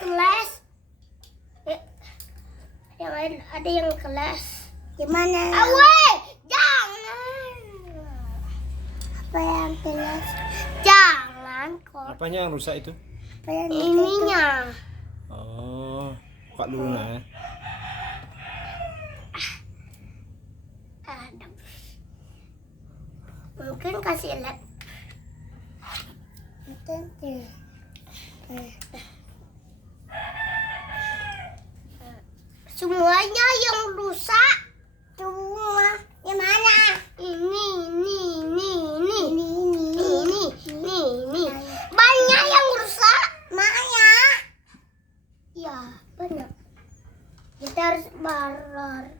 kelas. Yang lain ada yang kelas. Gimana? Awe, jangan. Apa yang kelas? Jangan kok. Apanya yang rusak itu? Apa yang Ininya. Oh, buka dulu nah. Ada. Mungkin kasih lihat. Semuanya yang rusak. Semua. Yang mana? Ini. Ini. Banyak yang rusak. Maya. Ya, banyak. Kita harus bareng.